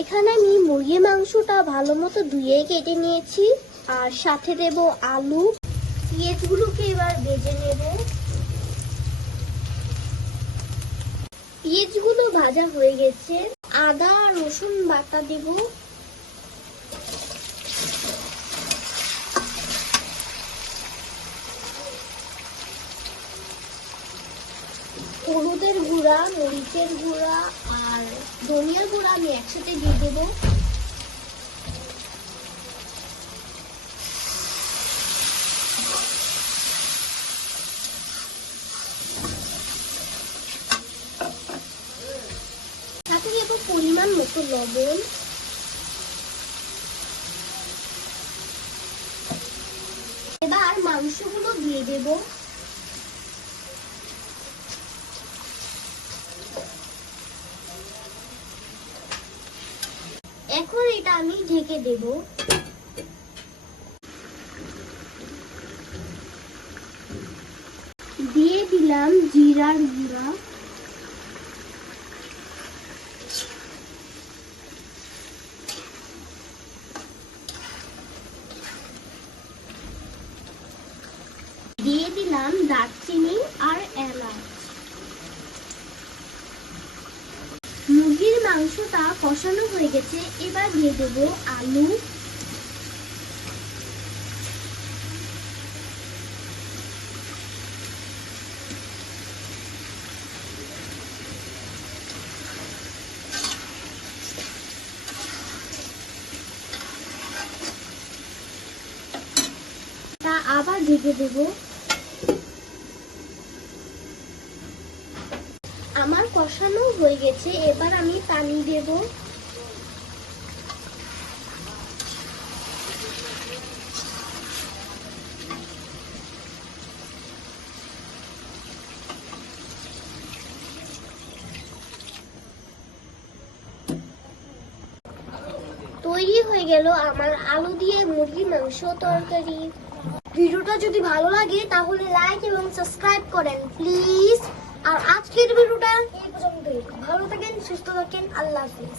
এখানে আমি মুরগির মাংসটা ভালো মতো ধুয়ে কেটে নিয়েছি। আর সাথে দেব আলু। পেঁয়াজগুলোকে এবার ভেজে নেব। পেঁয়াজগুলো ভাজা হয়ে গেছে। আদা আর রসুন বাটা দেব। হলুদের গুঁড়া, মরিচের গুঁড়া, আর ধনিয়ার গুঁড়া আমি একসাথে দিয়ে দেবো। সাথে দেবো পরিমাণ মতো লবণ। এবার মাংসগুলো দিয়ে দেবো। এটা আমি ঢেকে দেব। দিয়ে দিলাম জিরার গুঁড়া। দিয়ে দিলাম দারচিনি আর এলাচ মুরগির মাংসটা কষানো হয়ে গেছে এবার দিয়ে দেবো আলু। আবার ঢেকে দেবো। আমার কষানো হয়ে গেছে, এবার আমি পানি দেব। তৈরি হয়ে গেল আমার আলু দিয়ে মুরগি মাংস তরকারি। ভিডিওটা যদি ভালো লাগে, তাহলে লাইক এবং সাবস্ক্রাইব করেন প্লিজ আর আজকের ভিডিওটা এই পর্যন্তই। ভালো থাকেন সুস্থ থাকেন আল্লাহ হাফিজ।